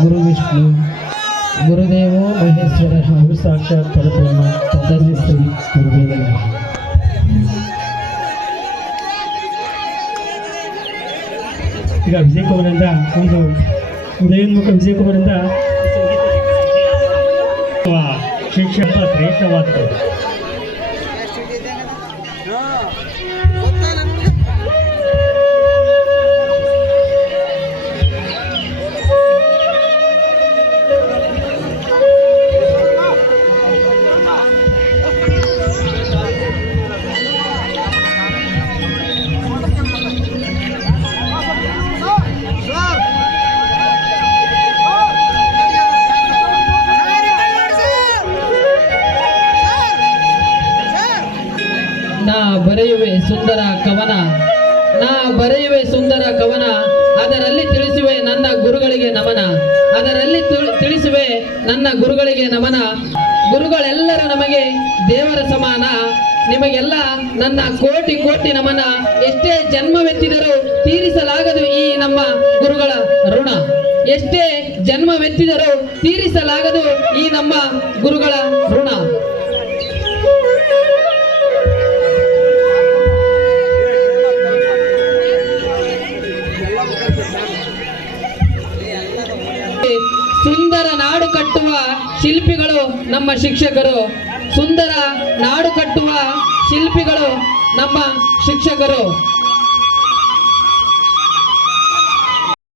ಗುರು ವಿಷ್ಣು ಗುರುದೇವೋ ಮಹೇಶ್ವರ ಹಾಗೂ ಸಾಕ್ಷಾತ್ ಪರಬ್ರಹ್ಮ ತದರಿ ಶ್ರೀ ಗುರುವೇದ ನಮಃ. ಈಗ ವಿಜಯ್ ಕುಮಾರಿಂದ ಒಂದು ಉದಯೋನ್ಮುಖ ವಿಜಯ್ ಕುಮಾರಿಂದ ಶಿಕ್ಷಕ ಶ್ರೇಷ್ಠವಾದ್ದು. ನಾ ಬರೆಯುವೆ ಸುಂದರ ಕವನ, ನಾ ಬರೆಯುವೆ ಸುಂದರ ಕವನ, ಅದರಲ್ಲಿ ತಿಳಿಸುವೆ ನನ್ನ ಗುರುಗಳಿಗೆ ನಮನ, ಅದರಲ್ಲಿ ತಿಳಿಸುವೆ ನನ್ನ ಗುರುಗಳಿಗೆ ನಮನ. ಗುರುಗಳೆಲ್ಲರೂ ನಮಗೆ ದೇವರ ಸಮಾನ, ನಿಮಗೆಲ್ಲ ನನ್ನ ಕೋಟಿ ಕೋಟಿ ನಮನ. ಎಷ್ಟೇ ಜನ್ಮವೆತ್ತಿದರೂ ತೀರಿಸಲಾಗದು ಈ ನಮ್ಮ ಗುರುಗಳ ಋಣ, ಎಷ್ಟೇ ಜನ್ಮವೆತ್ತಿದರೂ ತೀರಿಸಲಾಗದು ಈ ನಮ್ಮ ಗುರುಗಳ ಋಣ. ಸುಂದರ ನಾಡು ಕಟ್ಟುವ ಶಿಲ್ಪಿಗಳು ನಮ್ಮ ಶಿಕ್ಷಕರು, ಸುಂದರ ನಾಡು ಕಟ್ಟುವ ಶಿಲ್ಪಿಗಳು ನಮ್ಮ ಶಿಕ್ಷಕರು.